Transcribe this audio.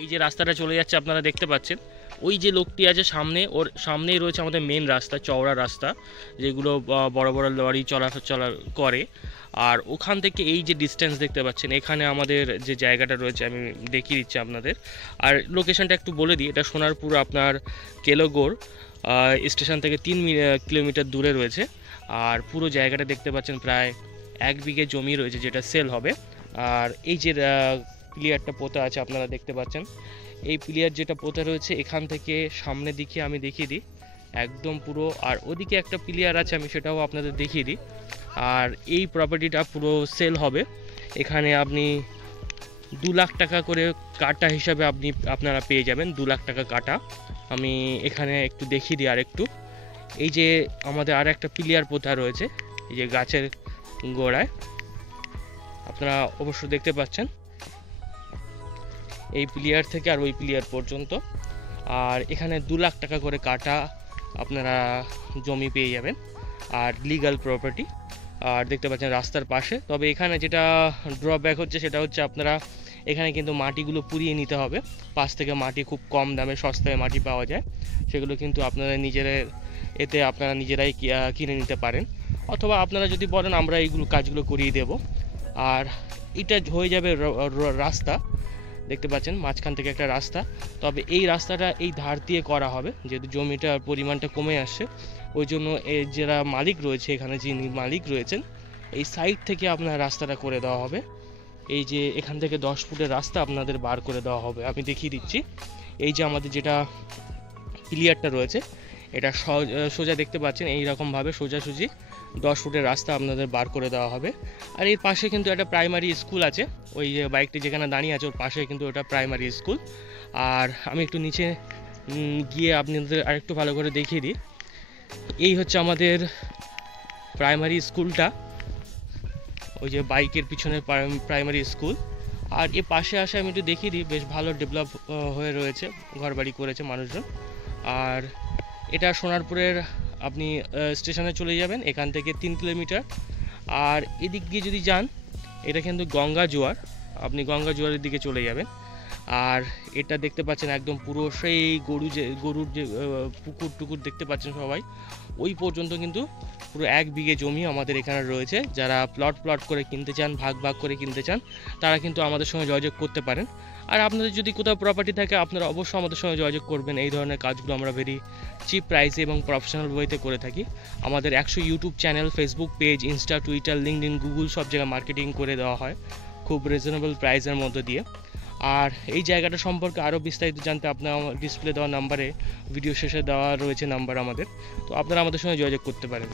এই যে রাস্তাটা চলে যাচ্ছে আপনারা দেখতে পাচ্ছেন, ওই যে লোকটি আছে সামনে, ওর সামনেই রয়েছে আমাদের মেন রাস্তা, চওড়া রাস্তা, যেগুলো বড় বড় লরি চলা করে। আর ওখান থেকে এই যে ডিস্টেন্স দেখতে পাচ্ছেন, এখানে আমাদের যে জায়গাটা রয়েছে আমি দেখিয়ে দিচ্ছি আপনাদের। আর লোকেশনটা একটু বলে দিই, এটা সোনারপুর আপনার কেলোগড় স্টেশন থেকে 3 কিলোমিটার দূরে রয়েছে। আর পুরো জায়গাটা দেখতে পাচ্ছেন প্রায় 1 বিঘে জমি রয়েছে যেটা সেল হবে। আর এই যে প্লেয়ারটা পোতা আছে আপনারা দেখতে পাচ্ছেন, এই প্লেয়ার যেটা পোতা রয়েছে এখান থেকে সামনের দিকে আমি দেখিয়ে দিই একদম পুরো। আর ওদিকে একটা প্লেয়ার আছে, আমি সেটাও আপনাদের দেখিয়ে দিই। আর এই প্রপার্টিটা পুরো সেল হবে। এখানে আপনি 2 লাখ টাকা করে কাটা হিসাবে আপনারা পেয়ে যাবেন, 2 লাখ টাকা কাটা। আমি এখানে একটু দেখিয়ে দিই আর একটু। এই যে আমাদের আর একটা প্লেয়ার পোতা রয়েছে এই যে গাছের গোড়ায়, আপনারা অবশ্য দেখতে পাচ্ছেন এই প্লেয়ার থেকে আর ওই প্লেয়ার পর্যন্ত। আর এখানে 2 লাখ টাকা করে কাটা আপনারা জমি পেয়ে যাবেন, আর লিগ্যাল প্রপার্টি। আর দেখতে পাচ্ছেন রাস্তার পাশে। তবে এখানে যেটা ড্রব্যাক হচ্ছে সেটা হচ্ছে আপনারা এখানে কিন্তু মাটিগুলো পুড়িয়ে নিতে হবে। পাশ থেকে মাটি খুব কম দামে সস্তায় মাটি পাওয়া যায়, সেগুলো কিন্তু আপনারা আপনারা নিজেরাই কিনে নিতে পারেন। অথবা আপনারা যদি বলেন আমরা এইগুলো কাজগুলো করিয়ে দেব। আর এটা হয়ে যাবে রাস্তা, দেখতে পাচ্ছেন মাঝখান থেকে একটা রাস্তা। তবে এই রাস্তাটা এই ধার দিয়ে করা হবে, যেহেতু জমিটার পরিমাণটা কমে আসছে, ওই জন্য যারা মালিক রয়েছে, এখানে যিনি মালিক রয়েছেন, এই সাইড থেকে আপনার রাস্তাটা করে দেওয়া হবে। এই যে এখান থেকে 10 ফুটের রাস্তা আপনাদের বার করে দেওয়া হবে। আমি দেখিয়ে দিচ্ছি, এই যে আমাদের যেটা ক্লিয়ারটা রয়েছে, এটা সোজা দেখতে পাচ্ছেন, এইরকমভাবে সোজাসুজি 10 ফুটের রাস্তা আপনাদের বার করে দেওয়া হবে। আর এর পাশে কিন্তু একটা প্রাইমারি স্কুল আছে, ওই যে বাইকটি যেখানে দাঁড়িয়ে আছে ওর পাশে কিন্তু ওটা প্রাইমারি স্কুল। আর আমি একটু নিচে গিয়ে আপনাদের আরেকটু ভালো করে দেখিয়ে দিই। এই হচ্ছে আমাদের প্রাইমারি স্কুলটা, ওই যে বাইকের পিছনে প্রাইমারি স্কুল। আর এর পাশে আসে আমি একটু দেখিয়ে দিই, বেশ ভালো ডেভেলপ হয়ে রয়েছে, ঘরবাড়ি করেছে মানুষজন। আর এটা সোনারপুরের আপনি স্টেশনে চলে যাবেন এখান থেকে 3 কিলোমিটার। আর এদিক দিয়ে যদি যান, এটা কিন্তু গঙ্গা জোয়ার, আপনি গঙ্গা জোয়ারের দিকে চলে যাবেন। আর এটা দেখতে পাচ্ছেন একদম পুরো সেই গরুর যে পুকুর টুকুর দেখতে পাচ্ছেন সবাই, ওই পর্যন্ত কিন্তু পুরো 1 বিঘে জমি আমাদের এখানে রয়েছে। যারা প্লট করে কিনতে চান, ভাগ করে কিনতে চান, তারা কিন্তু আমাদের সঙ্গে যোগাযোগ করতে পারেন। আর আপনাদের যদি কোথাও প্রপার্টি থাকে আপনারা অবশ্যই আমাদের সঙ্গে যোগাযোগ করবেন। এই ধরনের কাজগুলো আমরা ভেরি চিপ প্রাইসে এবং প্রফেশনাল ওয়েতে করে থাকি। আমাদের 100 YouTube channel, Facebook page, Insta, Twitter, LinkedIn, Google সব জায়গায় মার্কেটিং করে দেওয়া হয় খুব রিজনেবল প্রাইসের মধ্যে দিয়ে। আর এই জায়গাটা সম্পর্কে আরও বিস্তারিত জানতে আপনার ডিসপ্লে দেওয়া নাম্বারে, ভিডিও শেষে দেওয়া রয়েছে নাম্বার আমাদের, তো আপনারা আমাদের সঙ্গে যোগাযোগ করতে পারেন।